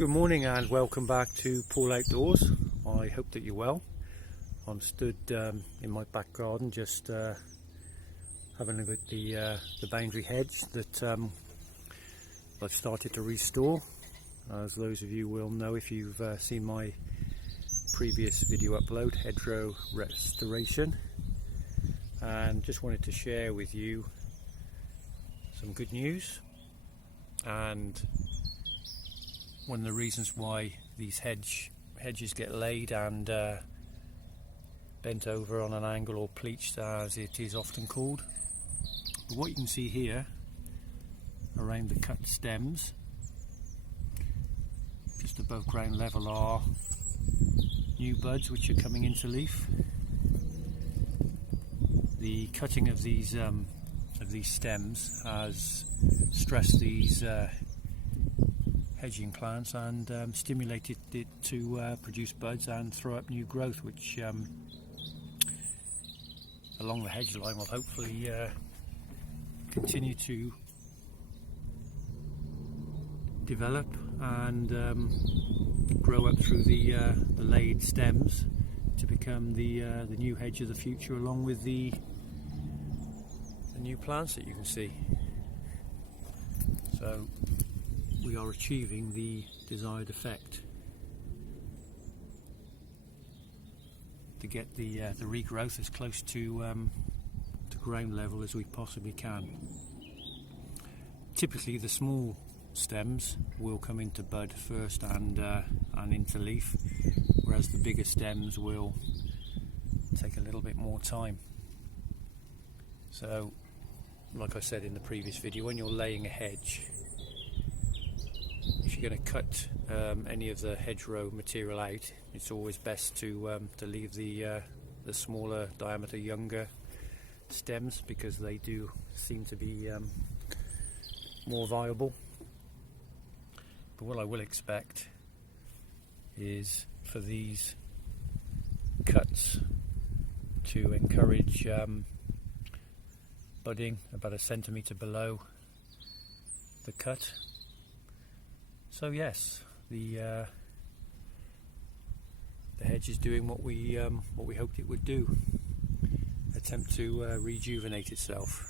Good morning and welcome back to Paul Outdoors. I hope that you're well. I'm stood in my back garden just having a look at the boundary hedge that I've started to restore. As those of you will know if you've seen my previous video upload, hedgerow restoration, and just wanted to share with you some good news. And one of the reasons why these hedges get laid and bent over on an angle, or pleached as it is often called. But what you can see here around the cut stems, just above ground level, are new buds which are coming into leaf. The cutting of these stems has stressed these hedging plants and stimulated it to produce buds and throw up new growth, which along the hedge line will hopefully continue to develop and grow up through the laid stems to become the new hedge of the future, along with the new plants that you can see. So we are achieving the desired effect to get the regrowth as close to ground level as we possibly can. Typically the small stems will come into bud first and into leaf, whereas the bigger stems will take a little bit more time. So like I said in the previous video, when you're laying a hedge, if you're going to cut any of the hedgerow material out, it's always best to leave the smaller diameter, younger stems, because they do seem to be more viable. But what I will expect is for these cuts to encourage budding about 1 centimetre below the cut. So yes, the hedge is doing what we hoped it would do, attempt to rejuvenate itself.